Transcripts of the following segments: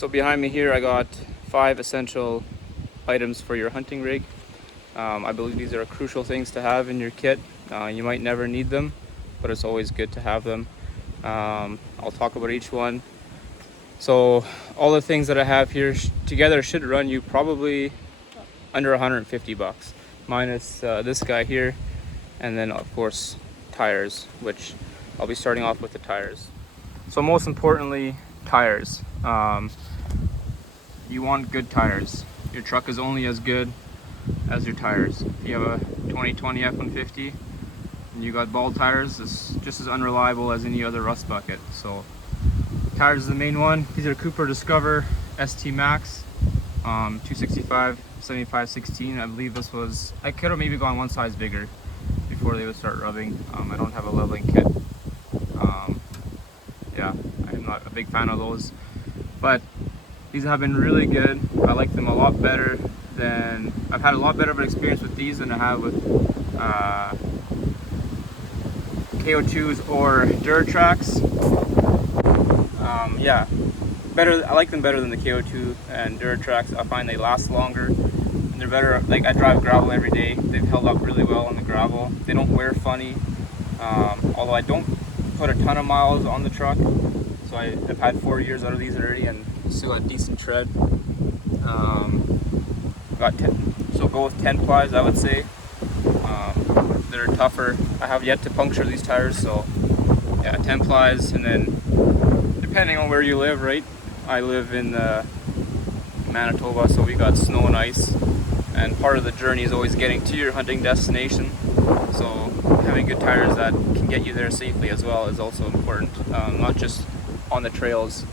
So behind me here I got 5 essential items for your hunting rig. I believe these are crucial things to have in your kit. You might never need them, but it's always good to have them. I'll talk about each one. So all the things that I have here together should run you probably under 150 bucks, minus this guy here, and then of course tires, which I'll be starting off with the tires. So most importantly, tires. You want good tires. Your truck is only as good as your tires. If you have a 2020 F-150 and you got bald tires, it's just as unreliable as any other rust bucket. So tires is the main one. These are Cooper Discover ST Max 265 75/16. I believe this was, I could have maybe gone one size bigger before they would start rubbing. I don't have a leveling kit. Yeah, I'm not a big fan of those, but these have been really good. I like them a lot better than, I've had a lot better of an experience with these than I have with KO2s or Duratrax. Yeah, better. I like them better than the KO2 and Duratrax. I find they last longer and they're better. Like, I drive gravel every day. They've held up really well on the gravel. They don't wear funny. Although I don't put a ton of miles on the truck, so I've had 4 years out of these already and still got decent tread. Got 10, so go with 10 plies, I would say. They're tougher. I have yet to puncture these tires, so yeah, 10 plies. And then depending on where you live, right? I live in Manitoba, so we got snow and ice, and part of the journey is always getting to your hunting destination. So having good tires that can get you there safely as well is also important, not just on the trails.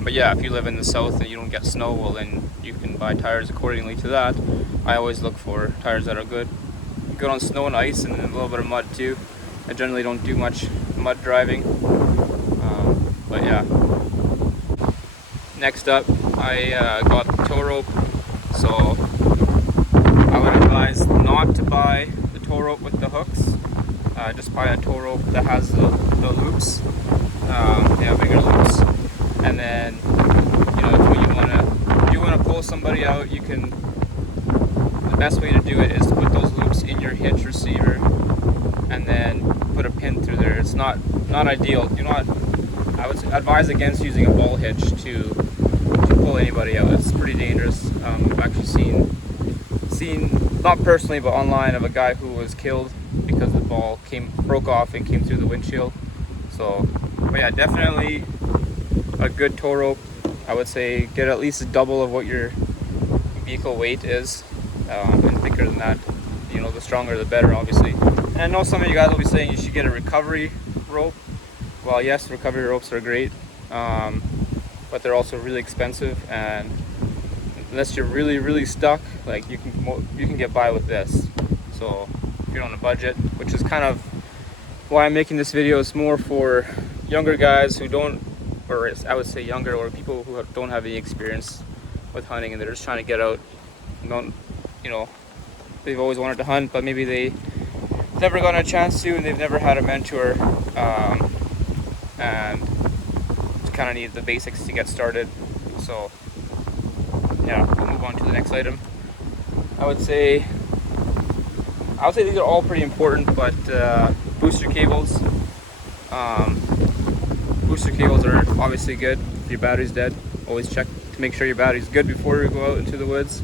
But yeah, if you live in the south and you don't get snow, well then you can buy tires accordingly to that. I always look for tires that are good on snow and ice, and a little bit of mud too. I generally don't do much mud driving, but yeah. Next up, I got tow rope. So I would advise not to buy the tow rope with the hooks. Just buy a tow rope that has the loops. They have bigger loops. And then, you know, if you want to pull somebody out, you can. The best way to do it is to put those loops in your hitch receiver, and then put a pin through there. It's not ideal. I would advise against using a ball hitch to pull anybody out. It's pretty dangerous. I've actually seen not personally but online, of a guy who was killed because the ball broke off and came through the windshield. So, but yeah, definitely a good tow rope. I would say get at least double of what your vehicle weight is, and thicker than that. You know, the stronger the better, obviously. And I know some of you guys will be saying you should get a recovery rope. Well, yes, recovery ropes are great, but they're also really expensive, and unless you're really stuck, like, you can get by with this. So if you're on a budget, which is kind of why I'm making this video, is more for younger guys who don't, or I would say younger, or people who don't have any experience with hunting and they're just trying to get out. You know, they've always wanted to hunt, but maybe they've never gotten a chance to, and they've never had a mentor, and kind of need the basics to get started. So yeah, we'll move on to the next item. I would say these are all pretty important, but booster cables. Booster cables are obviously good. If your battery's dead, always check to make sure your battery's good before you go out into the woods.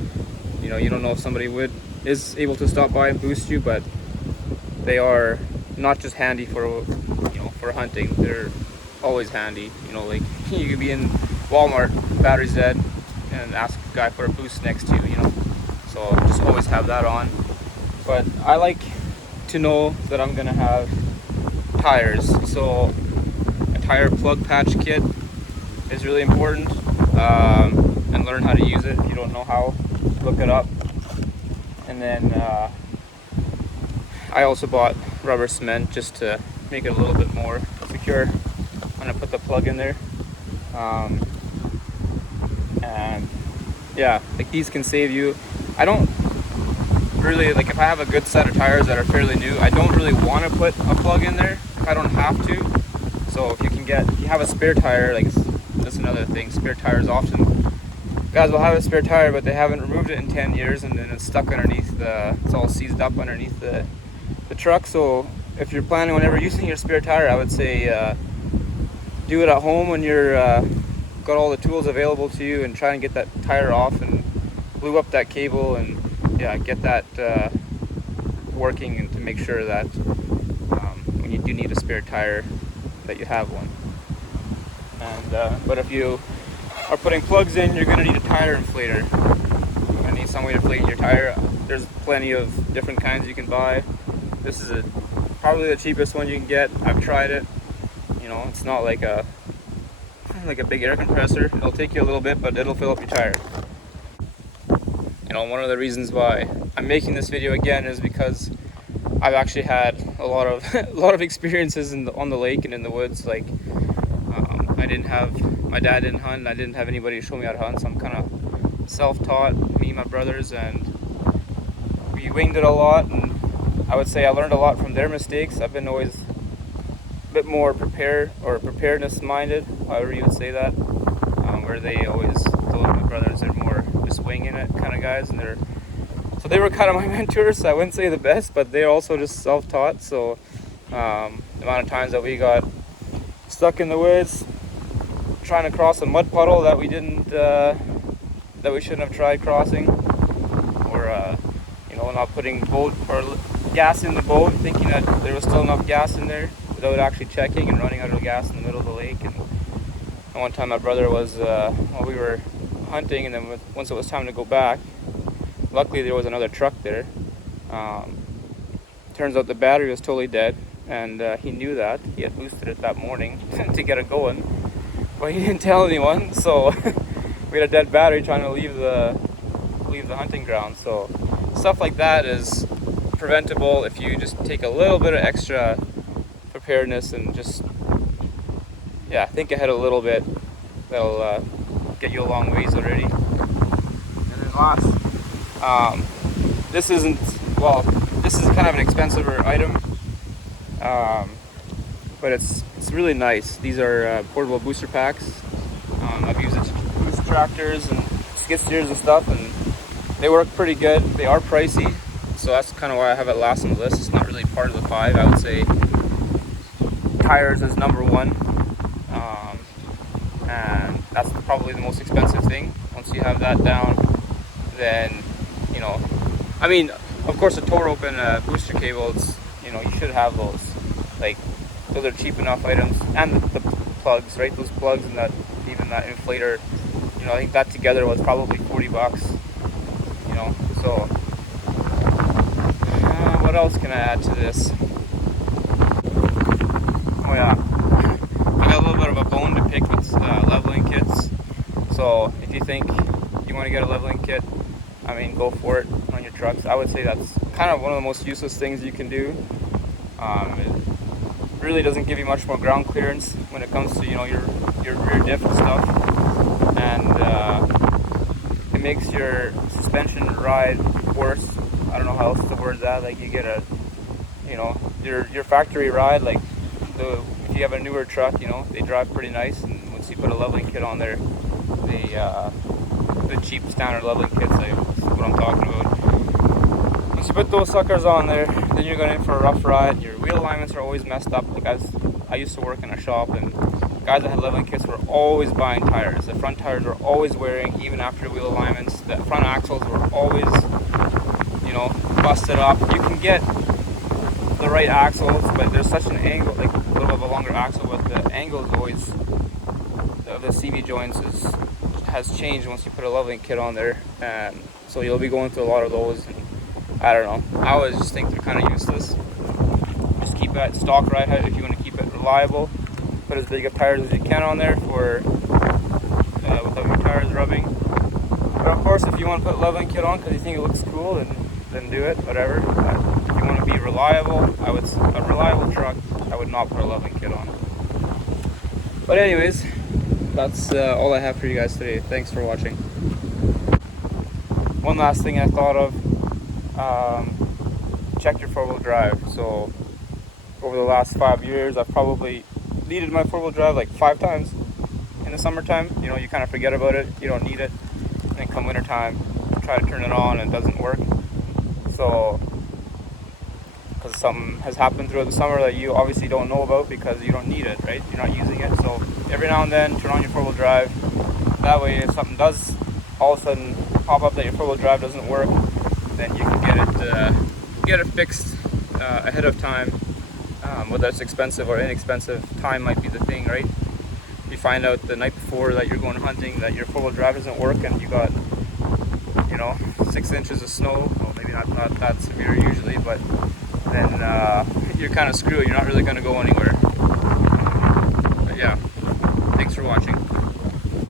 You know, you don't know if somebody is able to stop by and boost you, but they are not just handy for, for hunting. They're always handy. You know, like, you could be in Walmart, battery's dead, and ask a guy for a boost next to you, you know. So just always have that on. But I like to know that I'm gonna have tires. So a tire plug patch kit is really important, and learn how to use it. If you don't know how, look it up. And then I also bought rubber cement just to make it a little bit more secure. I'm gonna put the plug in there, and yeah, like, these can save you. I don't really, like, if I have a good set of tires that are fairly new, I don't really want to put a plug in there if I don't have to. So So if you have a spare tire, like that's another thing. Spare tires often, guys will have a spare tire, but they haven't removed it in 10 years, and then it's stuck underneath it's all seized up underneath the truck. So if you're planning on ever using your spare tire, I would say do it at home when you're got all the tools available to you, and try and get that tire off and glue up that cable, and yeah, get that working, and to make sure that when you do need a spare tire, that you have one. And but if you are putting plugs in, you're going to need a tire inflator. You're going to need some way to inflate your tire. There's plenty of different kinds you can buy. This is probably the cheapest one you can get. I've tried it. You know, it's not like a big air compressor. It'll take you a little bit, but it'll fill up your tire. You know, one of the reasons why I'm making this video again is because I've actually had a lot of experiences on the lake and in the woods. Like, my dad didn't hunt, and I didn't have anybody to show me how to hunt, so I'm kind of self-taught, me and my brothers, and we winged it a lot. And I would say I learned a lot from their mistakes. I've been always a bit more preparedness minded, however you would say that, where those my brothers, they're more just winging it kind of guys, and so they were kind of my mentors. I wouldn't say the best, but they're also just self-taught. So the amount of times that we got stuck in the woods trying to cross a mud puddle that we shouldn't have tried crossing, or not putting boat or gas in the boat, thinking that there was still enough gas in there without actually checking, and running out of gas in the middle of the lake. And one time my brother was we were hunting, and then once it was time to go back, luckily there was another truck there. Turns out the battery was totally dead, and he knew that. He had boosted it that morning to get it going, but he didn't tell anyone. So we had a dead battery trying to leave the hunting ground. So stuff like that is preventable if you just take a little bit of extra preparedness and just think ahead a little bit. That'll get you a long ways already. And then last, this is kind of an expensive item, but it's really nice. These are portable booster packs. I've used it to boost tractors and skid steers and stuff, and they work pretty good. They are pricey, so that's kind of why I have it last on the list. It's not really part of the 5. I would say tires is number 1, and that's probably the most expensive thing. Once you have that down, then of course, a tow rope and a booster cable, you should have those. Like, those are cheap enough items, and the plugs, right? Those plugs and that inflator, I think that together was probably $40. So what else can I add to this? Oh yeah, I got a little bit of a bone to pick with leveling kits. So if you think you want to get a leveling kit, go for it on your trucks. I would say that's kind of one of the most useless things you can do. It really doesn't give you much more ground clearance when it comes to your rear diff and stuff, and it makes your suspension ride worse. I don't know how else to word that. Like, you get your factory ride. Like, if you have a newer truck, they drive pretty nice, and once you put a leveling kit on there, the cheap standard leveling kits, that's what I'm talking about. Once you put those suckers on there, then you're going in for a rough ride. Your wheel alignments are always messed up. Like, I used to work in a shop, and guys that had leveling kits were always buying tires. The front tires were always wearing, even after wheel alignments. The front axles were always, busted up. You can get the right axles, but there's such an angle, like a little bit of a longer axle, but the angle is always, the CV joints has changed once you put a leveling kit on there, and so you'll be going through a lot of those. And I don't know, I always just think they're kind of useless. Just keep it stock ride height if you want to keep it reliable. Put as big of tires as you can on there without your tires rubbing. But of course, if you want to put a leveling kit on because you think it looks cool, then do it, whatever. But if you want to be reliable, a reliable truck, I would not put a leveling kit on. But anyways, that's all I have for you guys today. Thanks for watching. One last thing I thought of, check your 4-wheel drive. So over the last 5 years, I've probably deleted my 4-wheel drive like 5 times in the summertime. You know, you kind of forget about it, you don't need it, and then come winter time, try to turn it on and it doesn't work. So, because something has happened throughout the summer that you obviously don't know about because you don't need it, right? You're not using it. So every now and then, turn on your 4-wheel drive. That way, if something does all of a sudden pop up that your 4-wheel drive doesn't work, then you can get it fixed ahead of time. Whether it's expensive or inexpensive, time might be the thing, right? You find out the night before that you're going hunting that your 4-wheel drive doesn't work and you got, you know, 6 inches of snow. Well, maybe not that severe usually, but then you're kind of screwed. You're not really going to go anywhere. But yeah, thanks for watching.